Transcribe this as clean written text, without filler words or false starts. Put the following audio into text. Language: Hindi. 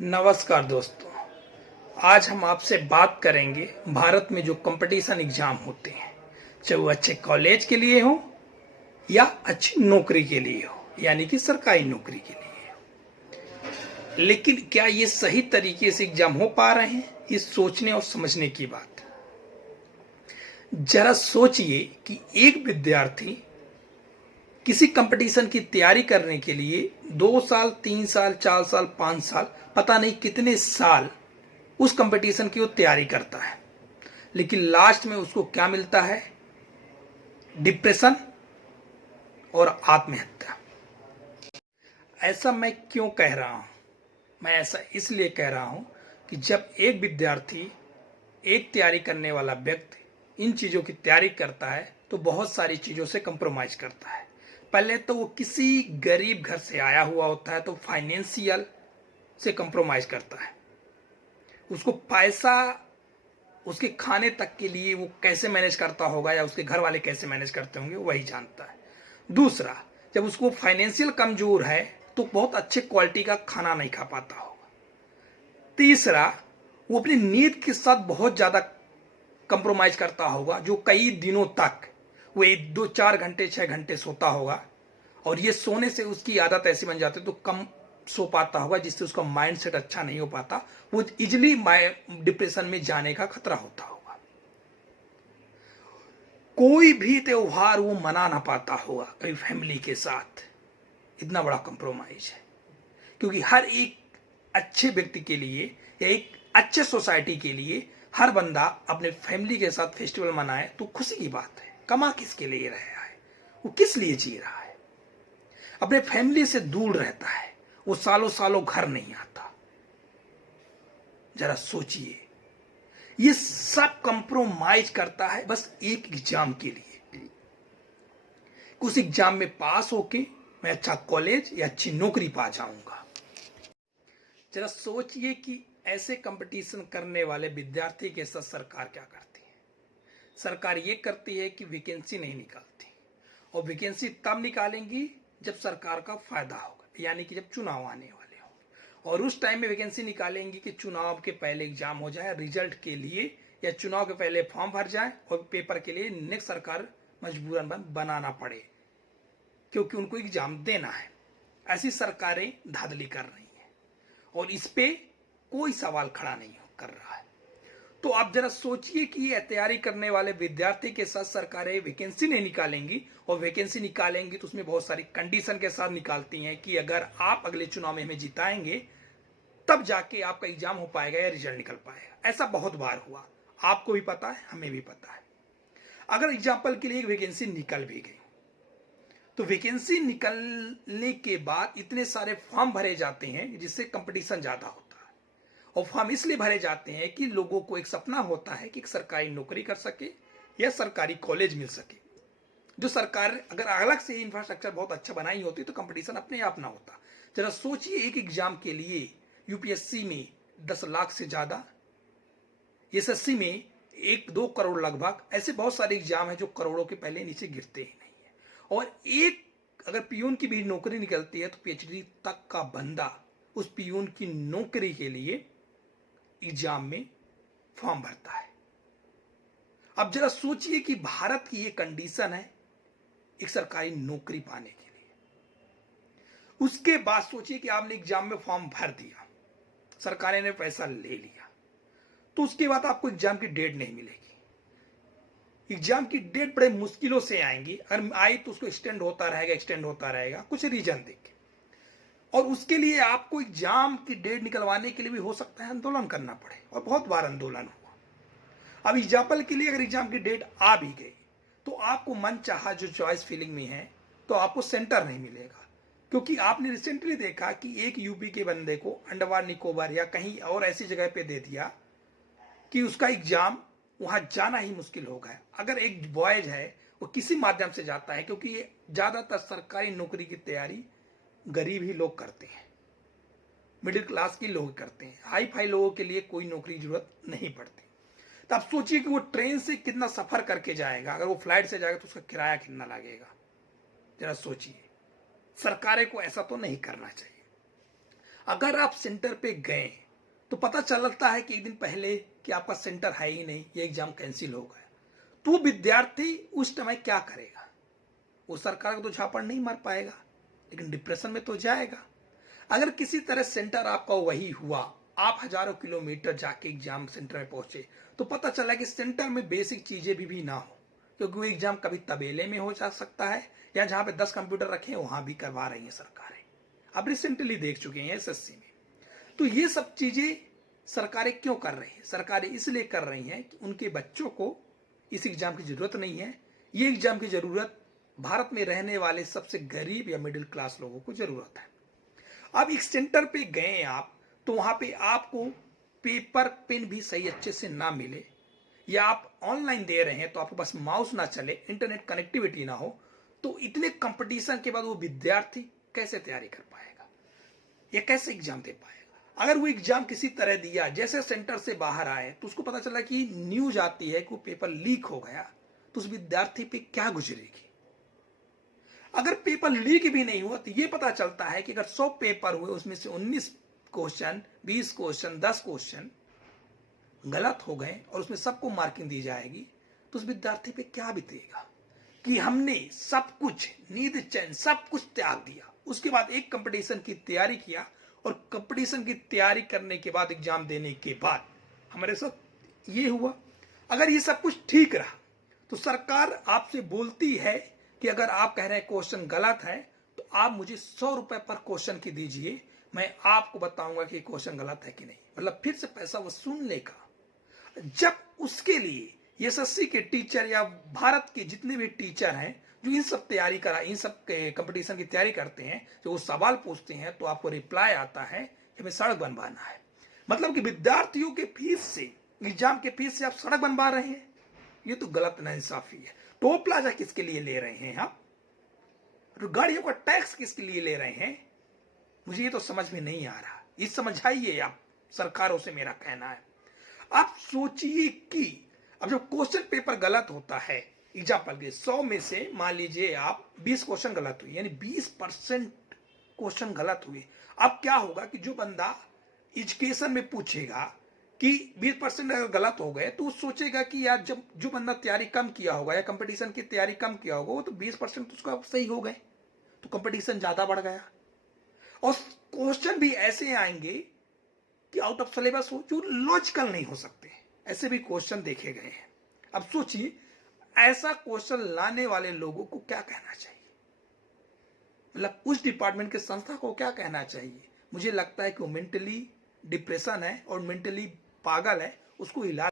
नमस्कार दोस्तों। आज हम आपसे बात करेंगे भारत में जो कंपटीशन एग्जाम होते हैं, चाहे वो अच्छे कॉलेज के लिए हो या अच्छी नौकरी के लिए हो, यानी कि सरकारी नौकरी के लिए हो। लेकिन क्या ये सही तरीके से एग्जाम हो पा रहे हैं, ये सोचने और समझने की बात है। जरा सोचिए कि एक विद्यार्थी किसी कंपटीशन की तैयारी करने के लिए 2 साल, 3 साल, 4 साल, 5 साल, पता नहीं कितने साल उस कंपटीशन की वो तैयारी करता है, लेकिन लास्ट में उसको क्या मिलता है? डिप्रेशन और आत्महत्या। ऐसा मैं क्यों कह रहा हूं? मैं ऐसा इसलिए कह रहा हूं कि जब एक विद्यार्थी, एक तैयारी करने वाला व्यक्ति इन चीजों की तैयारी करता है तो बहुत सारी चीजों से कंप्रोमाइज करता है। पहले तो वो किसी गरीब घर से आया हुआ होता है तो फाइनेंशियल से कंप्रोमाइज करता है। उसको पैसा, उसके खाने तक के लिए वो कैसे मैनेज करता होगा या उसके घर वाले कैसे मैनेज करते होंगे वही जानता है। दूसरा, जब उसको फाइनेंशियल कमजोर है तो बहुत अच्छे क्वालिटी का खाना नहीं खा पाता होगा। तीसरा, वो अपनी नींद के साथ बहुत ज्यादा कंप्रोमाइज करता होगा, जो कई दिनों तक वो 1, 2, 4 घंटे, 6 घंटे सोता होगा और ये सोने से उसकी आदत ऐसी बन जाती है तो कम सो पाता होगा, जिससे उसका माइंड सेट अच्छा नहीं हो पाता, वो इजिली डिप्रेशन में जाने का खतरा होता होगा। कोई भी त्योहार वो मना ना पाता होगा कभी फैमिली के साथ। इतना बड़ा कंप्रोमाइज है, क्योंकि हर एक अच्छे व्यक्ति के लिए या एक अच्छे सोसाइटी के लिए हर बंदा अपने फैमिली के साथ फेस्टिवल मनाए तो खुशी की बात है। कमा किसके लिए रहा है? वो किस लिए जी रहा है? अपने फैमिली से दूर रहता है, वो सालों सालों घर नहीं आता। जरा सोचिए, ये सब कंप्रोमाइज करता है बस एक एग्जाम के लिए। उस एग्जाम में पास होके मैं अच्छा कॉलेज या अच्छी नौकरी पा जाऊंगा। जरा सोचिए कि ऐसे कंपटीशन करने वाले विद्यार्थी के साथ सरकार क्या करती है। सरकार ये करती है कि वैकेंसी नहीं निकालती, और वैकेंसी तब निकालेंगी जब सरकार का फायदा होगा, यानी कि जब चुनाव आने वाले होंगे। और उस टाइम में वैकेंसी निकालेंगी कि चुनाव के पहले एग्जाम हो जाए रिजल्ट के लिए, या चुनाव के पहले फॉर्म भर जाए और पेपर के लिए नेक्स्ट सरकार मजबूरन बनाना पड़े, क्योंकि उनको एग्जाम देना है। ऐसी सरकारें धांधली कर रही हैं और इस पे कोई सवाल खड़ा नहीं कर रहा है। तो आप जरा सोचिए कि ये तैयारी करने वाले विद्यार्थी के साथ सरकारें वैकेंसी नहीं निकालेंगी, और वैकेंसी निकालेंगी तो उसमें बहुत सारी कंडीशन के साथ निकालती हैं कि अगर आप अगले चुनाव में हमें जिताएंगे तब जाके आपका एग्जाम हो पाएगा या रिजल्ट निकल पाएगा। ऐसा बहुत बार हुआ, आपको भी पता है, हमें भी पता है। अगर एग्जाम्पल के लिए एक वैकेंसी निकल भी गई तो वैकेंसी निकलने के बाद इतने सारे फॉर्म भरे जाते हैं जिससे कंपटीशन ज्यादा होता है। और फॉर्म इसलिए भरे जाते हैं कि लोगों को एक सपना होता है कि एक सरकारी नौकरी कर सके या सरकारी कॉलेज मिल सके। जो सरकार अगर अलग से इंफ्रास्ट्रक्चर बहुत अच्छा बनाई होती तो कंपटीशन अपने आप ना होता। जरा सोचिए, एक एग्जाम के लिए यूपीएससी में 10 लाख से ज्यादा, एसएससी में 1-2 करोड़ लगभग, ऐसे बहुत सारे एग्जाम है जो करोड़ों के पहले नीचे गिरते ही नहीं है। और एक अगर पियून की भी नौकरी निकलती है तो पीएचडी तक का बंदा उस पियून की नौकरी के लिए एग्जाम में फॉर्म भरता है। अब जरा सोचिए कि भारत की ये कंडीशन है एक सरकारी नौकरी पाने के लिए। उसके बाद सोचिए कि आपने एग्जाम में फॉर्म भर दिया, सरकार ने पैसा ले लिया, तो उसके बाद आपको एग्जाम की डेट नहीं मिलेगी। एग्जाम की डेट बड़े मुश्किलों से आएंगी, अगर आई तो उसको एक्सटेंड होता रहेगा कुछ रीजन देके। और उसके लिए आपको एग्जाम की डेट निकलवाने के लिए भी हो सकता है आंदोलन करना पड़े, और बहुत बार आंदोलन हुआ। अब एग्जाम्पल के लिए अगर एग्जाम की डेट आ भी गई तो आपको मन चाहा जो चॉइस फीलिंग में है तो आपको सेंटर नहीं मिलेगा, क्योंकि आपने रिसेंटली देखा कि एक यूपी के बंदे को अंडमान निकोबार या कहीं और ऐसी जगह पे दे दिया कि उसका एग्जाम वहां जाना ही मुश्किल हो गया। अगर एक बॉयज है वो किसी माध्यम से जाता है, क्योंकि ये ज्यादातर सरकारी नौकरी की तैयारी गरीब ही लोग करते हैं, मिडिल क्लास के लोग करते हैं, हाई फाई लोगों के लिए कोई नौकरी की जरूरत नहीं पड़ती। तो आप सोचिए कि वो ट्रेन से कितना सफर करके जाएगा, अगर वो फ्लाइट से जाएगा तो उसका किराया कितना लगेगा। जरा सोचिए, सरकारें को ऐसा तो नहीं करना चाहिए। अगर आप सेंटर पे गए तो पता चलता है कि एक दिन पहले कि आपका सेंटर है ही नहीं, ये एग्जाम कैंसिल हो गया, तो विद्यार्थी उस समय क्या करेगा? वो सरकार को तो झापड़ नहीं मार पाएगा, लेकिन डिप्रेशन में तो जाएगा। अगर किसी तरह सेंटर आपका वही हुआ, आप हजारों किलोमीटर जाके एग्जाम सेंटर में पहुंचे, तो पता चला कि सेंटर में बेसिक चीजें भी ना हो, क्योंकि वो एग्जाम कभी तबेले में हो जा सकता है, या जहां पे 10 कंप्यूटर रखे हैं वहां भी करवा रही है सरकारें। आप रिसेंटली देख चुके हैं एसएससी में। तो ये सब चीजें सरकारें क्यों कर रही हैं? सरकारें इसलिए कर रही हैं कि उनके बच्चों को इस एग्जाम की जरूरत नहीं है। ये एग्जाम की जरूरत भारत में रहने वाले सबसे गरीब या मिडिल क्लास लोगों को जरूरत है। अब एक सेंटर पे गए आप, तो वहां पे आपको पेपर पेन भी सही अच्छे से ना मिले, या आप ऑनलाइन दे रहे हैं तो आपके पास माउस ना चले, इंटरनेट कनेक्टिविटी ना हो, तो इतने कंपटीशन के बाद वो विद्यार्थी कैसे तैयारी कर पाएगा या कैसे एग्जाम दे पाएगा? अगर वो एग्जाम किसी तरह दिया, जैसे सेंटर से बाहर आए तो उसको पता चला कि न्यूज आती है कि वो पेपर लीक हो गया, तो उस विद्यार्थी पे क्या गुजरेगी? अगर पेपर लीक भी नहीं हुआ तो ये पता चलता है कि अगर 100 पेपर हुए उसमें से 19 क्वेश्चन, 20 क्वेश्चन, 10 क्वेश्चन गलत हो गए और उसमें सबको मार्किंग दी जाएगी, तो उस विद्यार्थी पे क्या बीतेगा कि हमने सब कुछ, नींद चैन सब कुछ त्याग दिया, उसके बाद एक कंपटीशन की तैयारी किया, और कंपटीशन की तैयारी करने के बाद एग्जाम देने के बाद हमारे साथ ये हुआ। अगर ये सब कुछ ठीक रहा तो सरकार आपसे बोलती है कि अगर आप कह रहे हैं क्वेश्चन गलत है तो आप मुझे 100 रुपए पर क्वेश्चन की दीजिए, मैं आपको बताऊंगा कि क्वेश्चन गलत है कि नहीं। मतलब फिर से पैसा वसूलने का। जब उसके लिए एसएससी के टीचर या भारत के जितने भी टीचर हैं जो इन सब तैयारी करा, इन सब कंपटीशन की तैयारी करते हैं, जो वो सवाल पूछते हैं तो आपको रिप्लाई आता है कि हमें सड़क बनवाना है। मतलब कि विद्यार्थियों के फीस से, एग्जाम के फीस से आप सड़क बनवा रहे हैं, ये तो गलत नाइंसाफी है। टोल प्लाजा किसके लिए ले रहे हैं आप? गाड़ियों का टैक्स किसके लिए ले रहे हैं? मुझे ये तो समझ में नहीं आ रहा। ये समझाइए आप सरकारों से, मेरा कहना है। आप सोचिए कि अब जब क्वेश्चन पेपर गलत होता है, एग्जाम्पल के 100 में से मान लीजिए आप 20 क्वेश्चन गलत हुए, यानी 20% क्वेश्चन गलत हुए। अब क्या होगा कि जो बंदा एजुकेशन में पूछेगा कि 20% अगर गलत हो गए तो वो सोचेगा कि यार जब जो बंदा तैयारी कम किया होगा या कंपटीशन की तैयारी कम किया होगा, वो तो 20% उसका सही हो गए, तो कंपटीशन ज्यादा बढ़ गया। और क्वेश्चन भी ऐसे आएंगे कि आउट ऑफ सिलेबस हो, जो लॉजिकल नहीं हो सकते, ऐसे भी क्वेश्चन देखे गए हैं। अब सोचिए ऐसा क्वेश्चन लाने वाले लोगों को क्या कहना चाहिए? मतलब उस डिपार्टमेंट के संस्था को क्या कहना चाहिए? मुझे लगता है कि वो मेंटली डिप्रेशन है और मेंटली पागल है, उसको इलाज